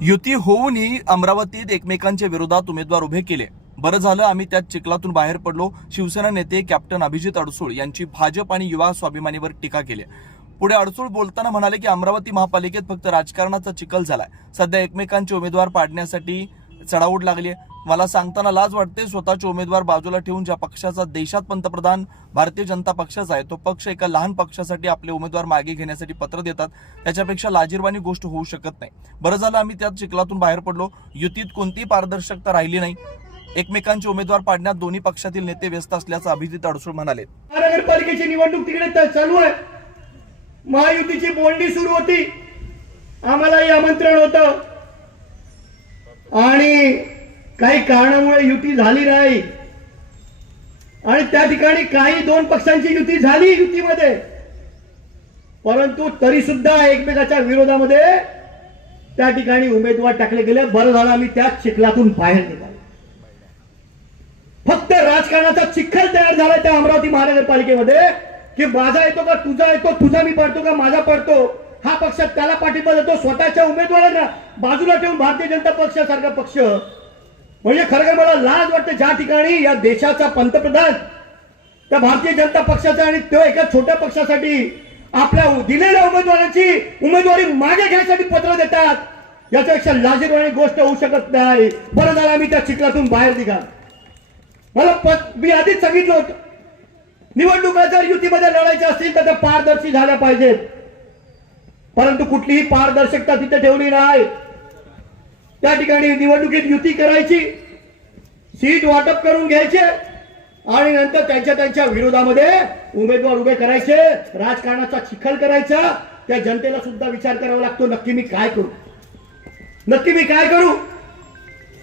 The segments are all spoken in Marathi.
युती होऊनही अमरावतीत एकमेकांच्या विरोधात उमेदवार उभे केले. बरं झालं आम्ही त्यात चिखलातून बाहेर पडलो. शिवसेना नेते कॅप्टन अभिजित अडसूळ यांची भाजप आणि युवा स्वाभिमानीवर टीका केली. पुढे अडसूळ बोलताना म्हणाले की अमरावती महापालिकेत फक्त राजकारणाचा चिखल झालाय. सध्या एकमेकांचे उमेदवार पाडण्यासाठी चढाओढ लागली. मला सांगताना लाज वाटते. स्वतःचे उमेदवार बाजूला ठेवून ज्या पक्षाचा देशात पंतप्रधान भारतीय जनता पक्षाचा आहे तो पक्ष एका लहान पक्षासाठी आपले उमेदवार मागे घेण्यासाठी पत्र देतात. त्याच्यापेक्षा लाजिरवाणी गोष्ट होऊ शकत नाही. बरं झालं आम्ही त्यात चिखलातून बाहेर पडलो. युतीत कोणतीही पारदर्शकता राहिली नाही. एकमेकांचे उमेदवार पाडण्यात दोन्ही पक्षातील नेते व्यस्त असल्याचं अभिजित अडसूळ म्हणाले. महानगरपालिकेची निवडणूक तिकडे चालू आहे. महायुतीची बोलणी सुरू होती. आम्हालाही आमंत्रण होतं आणि काही कारणामुळे युती झाली नाही आणि त्या ठिकाणी काही दोन पक्षांची युती झाली युतीमध्ये, परंतु तरी सुद्धा एकमेकाच्या विरोधामध्ये त्या ठिकाणी उमेदवार टाकले गेले. बरं झालं आम्ही त्या चिखलातून बाहेर निघालो. फक्त राजकारणाचा चिखल तयार झाला त्या अमरावती महानगरपालिकेमध्ये की माझा येतो का तुझा येतो, तुझा मी पडतो का माझा पडतो, हा पक्ष त्याला पाठिंबा देतो. स्वतःच्या उमेदवारांना बाजूला ठेवून भारतीय जनता पक्षासारखा पक्ष, म्हणजे खरं मला लाज वाटते ज्या ठिकाणी या देशाचा पंतप्रधान त्या भारतीय जनता पक्षाचा आणि तो एका छोट्या पक्षासाठी आपल्या दिलेल्या उमेदवारांची उमेदवारी मागे घ्यायसाठी पत्र देतात. याच्यापेक्षा लाजिरवाणी गोष्ट होऊ शकत नाही. बरं झालं आम्ही त्या चिखलातून बाहेर निघा. मला मी आधीच सांगितलं होतं निवडणुका जर युतीमध्ये लढायच्या असतील तर त्या पारदर्शी झाल्या पाहिजेत, परंतु कुठलीही पारदर्शकता तिथे ठेवली नाही. त्या ठिकाणी निवडणुकीत युती करायची, सीट वाटप करून घ्यायचे आणि नंतर त्यांच्या विरोधामध्ये उमेदवार उभे करायचे. राजकारणाचा चिखल करायचा. त्या जनतेला सुद्धा विचार करावा लागतो नक्की मी काय करू, नक्की मी काय करू.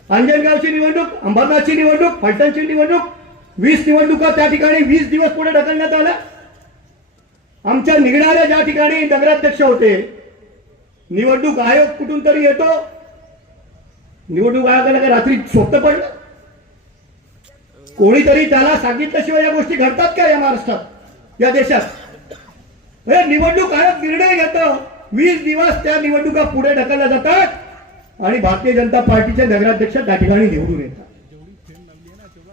अंजनगावची निवडणूक, अंबरनाथची निवडणूक, फलटणची निवडणूक, 20 निवडणुका त्या ठिकाणी 20 दिवस पुढे ढकलण्यात आल्या. आमच्या निघणाऱ्या ज्या ठिकाणी नगराध्यक्ष होते, निवडणूक आयोग कुठून तरी येतो. निवडणूक आयोगाला काय रात्री स्वप्न पडलं? कोणीतरी त्याला सांगितल्याशिवाय या गोष्टी घडतात का या महाराष्ट्रात, या देशात? निवडणूक आयोग निर्णय घेतो, 20 दिवस त्या निवडणुका पुढे ढकलल्या जातात आणि भारतीय जनता पार्टीचे नगराध्यक्ष त्या ठिकाणी निवडून येतात.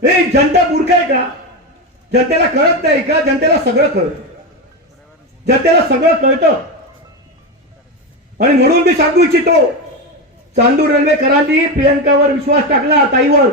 हे जनता मूर्ख आहे का? जनतेला कळत नाही का? जनतेला सगळं कळतं, जनतेला सगळं कळतं. आणि म्हणून मी सांगू इच्छितो, चांदूर रेल्वेकरांनी प्रियंकावर विश्वास टाकला, ताईवर.